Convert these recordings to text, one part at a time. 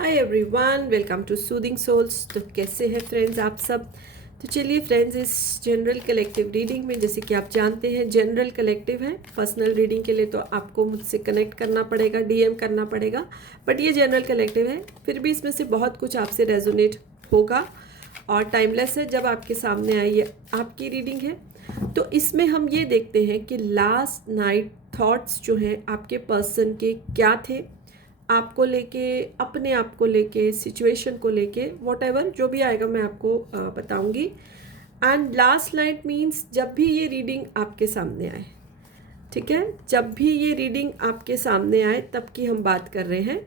Hi everyone, welcome to soothing souls. तो कैसे हैं फ्रेंड्स आप सब। तो चलिए फ्रेंड्स, इस जनरल कलेक्टिव रीडिंग में जैसे कि आप जानते हैं जनरल कलेक्टिव है। पर्सनल रीडिंग के लिए तो आपको मुझसे कनेक्ट करना पड़ेगा, डीएम करना पड़ेगा, बट ये जनरल कलेक्टिव है। फिर भी इसमें से बहुत कुछ आपसे रेजोनेट होगा और टाइमलेस है। जब आपके सामने आई ये आपकी रीडिंग है, तो इसमें हम ये देखते हैं कि लास्ट नाइट थॉट्स जो हैं आपके पर्सन के क्या थे, आपको लेके, अपने आप को लेके, सिचुएशन को लेके, वॉट एवर जो भी आएगा मैं आपको बताऊंगी। एंड लास्ट नाइट मीन्स जब भी ये रीडिंग आपके सामने आए, ठीक है, जब भी ये रीडिंग आपके सामने आए तब की हम बात कर रहे हैं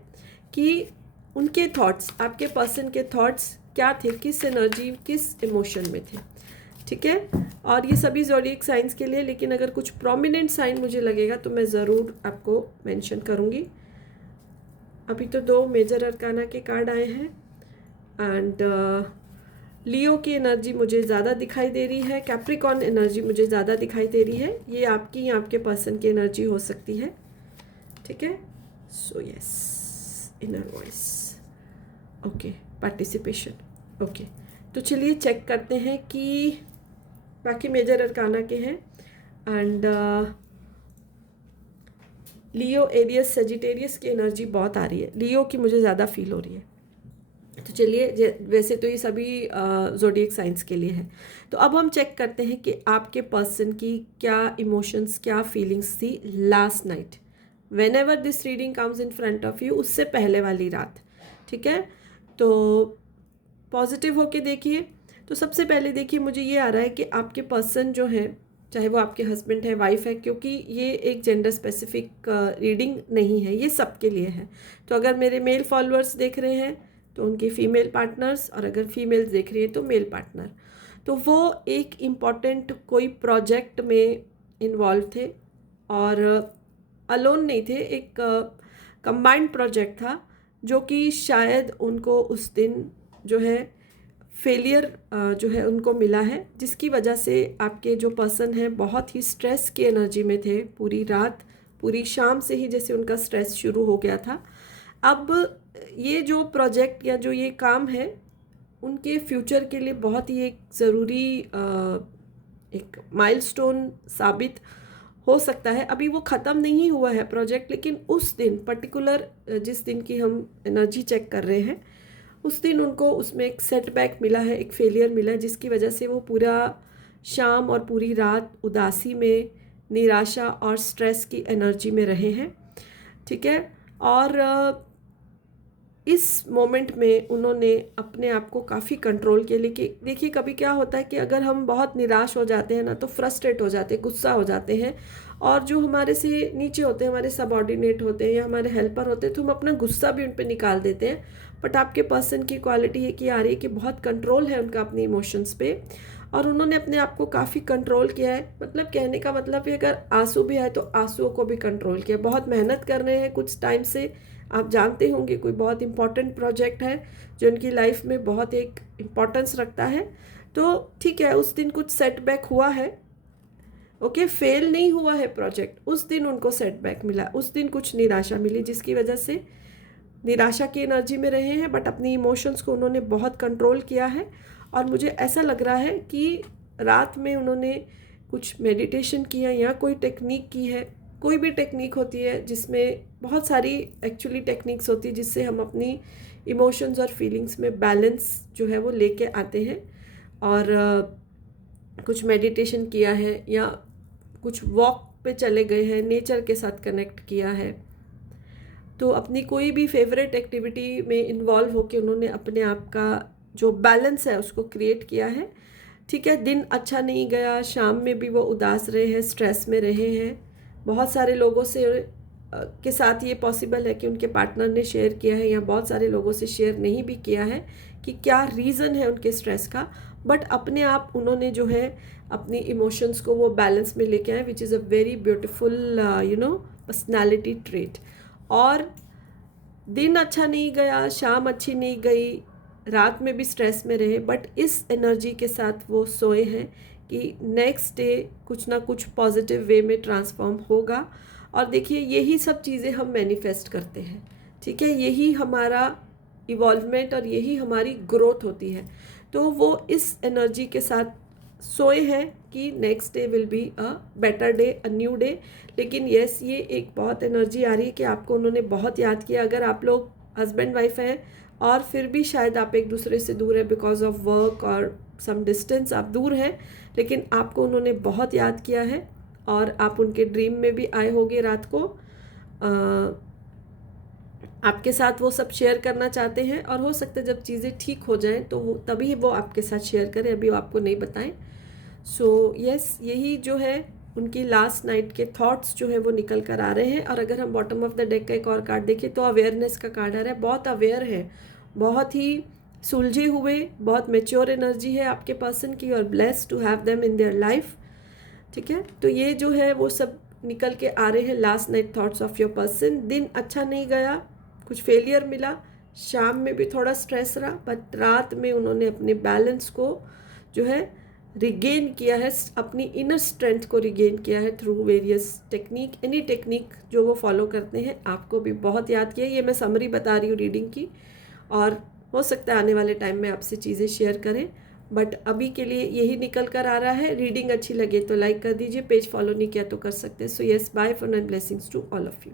कि उनके थॉट्स, आपके पर्सन के थॉट्स क्या थे, किस एनर्जी, किस इमोशन में थे, ठीक है। और ये सभी ज़ोडिएक साइंस के लिए, लेकिन अगर कुछ प्रोमिनेंट साइन मुझे लगेगा तो मैं ज़रूर आपको मेंशन करूँगी। अभी तो 2 मेजर अरकाना के कार्ड आए हैं एंड लियो की एनर्जी मुझे ज़्यादा दिखाई दे रही है, कैप्रिकॉर्न एनर्जी मुझे ज़्यादा दिखाई दे रही है। ये आपकी या आपके पर्सन की एनर्जी हो सकती है, ठीक है। So yes, inner voice, okay, participation, okay. तो चलिए चेक करते हैं कि बाकी मेजर अरकाना के हैं एंड लियो, एरियस, सेजिटेरियस की एनर्जी बहुत आ रही है। लियो की मुझे ज़्यादा फील हो रही है। तो चलिए, वैसे तो ये सभी ज़ोडिएक साइंस के लिए है। तो अब हम चेक करते हैं कि आपके पर्सन की क्या इमोशंस, क्या फीलिंग्स थी last night, when ever this reading comes in front of you, उससे पहले वाली रात, ठीक है। तो पॉजिटिव होके देखिए। तो सबसे पहले देखिए, मुझे ये आ रहा है कि आपके पर्सन जो है, चाहे वो आपके हस्बैंड है, वाइफ है, क्योंकि ये एक जेंडर स्पेसिफिक रीडिंग नहीं है, ये सबके लिए है। तो अगर मेरे मेल फॉलोअर्स देख रहे हैं तो उनकी फीमेल पार्टनर्स, और अगर फीमेल्स देख रही है तो मेल पार्टनर, तो वो एक इम्पॉर्टेंट कोई प्रोजेक्ट में इन्वॉल्व थे और अलोन नहीं थे, एक कंबाइंड प्रोजेक्ट था जो कि शायद उनको उस दिन जो है फेलियर जो है उनको मिला है, जिसकी वजह से आपके जो पर्सन हैं बहुत ही स्ट्रेस की एनर्जी में थे पूरी रात, पूरी शाम से ही जैसे उनका स्ट्रेस शुरू हो गया था। अब ये जो प्रोजेक्ट या जो ये काम है उनके फ्यूचर के लिए बहुत ही एक ज़रूरी एक माइलस्टोन साबित हो सकता है। अभी वो ख़त्म नहीं हुआ है प्रोजेक्ट, लेकिन उस दिन पर्टिकुलर, जिस दिन की हम एनर्जी चेक कर रहे हैं, उस दिन उनको उसमें एक सेटबैक मिला है, एक फेलियर मिला है, जिसकी वजह से वो पूरा शाम और पूरी रात उदासी में, निराशा और स्ट्रेस की एनर्जी में रहे हैं, ठीक है। और इस मोमेंट में उन्होंने अपने आप को काफ़ी कंट्रोल किया। लेकिन देखिए, कभी क्या होता है कि अगर हम बहुत निराश हो जाते हैं ना, तो फ्रस्ट्रेट हो जाते हैं, गुस्सा हो जाते हैं, और जो हमारे से नीचे होते हैं, हमारे सबऑर्डिनेट होते हैं या हमारे हेल्पर होते हैं, तो हम अपना गुस्सा भी उन पर निकाल देते हैं। बट आपके पर्सन की क्वालिटी ये की आ रही है कि बहुत कंट्रोल है उनका अपने इमोशंस पे, और उन्होंने अपने आप को काफ़ी कंट्रोल किया है। मतलब कहने का मतलब है, अगर आंसू भी आए तो आंसुओं को भी कंट्रोल किया। बहुत मेहनत कर रहे हैं कुछ टाइम से, आप जानते होंगे कोई बहुत इंपॉर्टेंट प्रोजेक्ट है जो उनकी लाइफ में बहुत एक इम्पोर्टेंस रखता है। तो ठीक है, उस दिन कुछ सेटबैक हुआ है, ओके, फेल नहीं हुआ है प्रोजेक्ट, उस दिन उनको सेटबैक मिला, उस दिन कुछ निराशा मिली, जिसकी वजह से निराशा की एनर्जी में रहे हैं। बट अपनी इमोशंस को उन्होंने बहुत कंट्रोल किया है, और मुझे ऐसा लग रहा है कि रात में उन्होंने कुछ मेडिटेशन किया या कोई टेक्निक की है। कोई भी टेक्निक होती है जिसमें बहुत सारी एक्चुअली टेक्निक्स होती है जिससे हम अपनी इमोशंस और फीलिंग्स में बैलेंस जो है वो लेके आते हैं। और कुछ मेडिटेशन किया है या कुछ वॉक पे चले गए हैं, नेचर के साथ कनेक्ट किया है। तो अपनी कोई भी फेवरेट एक्टिविटी में इन्वॉल्व होकर उन्होंने अपने आप का जो बैलेंस है उसको क्रिएट किया है, ठीक है। दिन अच्छा नहीं गया, शाम में भी वो उदास रहे हैं, स्ट्रेस में रहे हैं। बहुत सारे लोगों से के साथ ये पॉसिबल है कि उनके पार्टनर ने शेयर किया है, या बहुत सारे लोगों से शेयर नहीं भी किया है कि क्या रीज़न है उनके स्ट्रेस का। बट अपने आप उन्होंने जो है अपनी इमोशंस को वो बैलेंस में लेके आए, which is a very beautiful personality trait. और दिन अच्छा नहीं गया, शाम अच्छी नहीं गई, रात में भी स्ट्रेस में रहे, बट इस एनर्जी के साथ वो सोए हैं कि नेक्स्ट डे कुछ ना कुछ पॉजिटिव वे में ट्रांसफॉर्म होगा। और देखिए, यही सब चीज़ें हम मैनिफेस्ट करते हैं, ठीक है। यही हमारा इवॉल्वमेंट और यही हमारी ग्रोथ होती है। तो वो इस एनर्जी के साथ सोए हैं कि next day will be a better day, a new day. लेकिन यस, ये एक बहुत एनर्जी आ रही है कि आपको उन्होंने बहुत याद किया। अगर आप लोग हस्बैंड वाइफ हैं और फिर भी शायद आप एक दूसरे से दूर है बिकॉज ऑफ वर्क और सम डिस्टेंस, आप दूर हैं, लेकिन आपको उन्होंने बहुत याद किया है और आप उनके ड्रीम में भी आए होंगे रात को। आपके साथ वो सब शेयर करना चाहते हैं और हो सकता है जब चीज़ें ठीक हो जाएं तो वो तभी वो आपके साथ शेयर करें, अभी वो आपको नहीं बताएं। सो यस, यही जो है उनकी लास्ट नाइट के थॉट्स जो है वो निकल कर आ रहे हैं। और अगर हम बॉटम ऑफ द डेक का एक और कार्ड देखें तो अवेयरनेस का कार्ड आ रहा है। बहुत अवेयर है, बहुत ही सुलझे हुए, बहुत मेच्योर एनर्जी है आपके पर्सन की, और blessed to have them in their life. ठीक है, तो ये जो है वो सब निकल के आ रहे हैं last night thoughts of your person. दिन अच्छा नहीं गया, कुछ फेलियर मिला, शाम में भी थोड़ा स्ट्रेस रहा, बट रात में उन्होंने अपने बैलेंस को जो है रिगेन किया है, अपनी इनर स्ट्रेंथ को रिगेन किया है through various technique, any technique जो वो फॉलो करते हैं। आपको भी बहुत याद किया। ये मैं समरी बता रही हूँ रीडिंग की, और हो सकता है आने वाले टाइम में आपसे चीज़ें शेयर करें, बट अभी के लिए यही निकल कर आ रहा है। रीडिंग अच्छी लगे तो लाइक कर दीजिए, पेज फॉलो नहीं किया तो कर सकते हैं। So yes, bye for and blessings to all of you.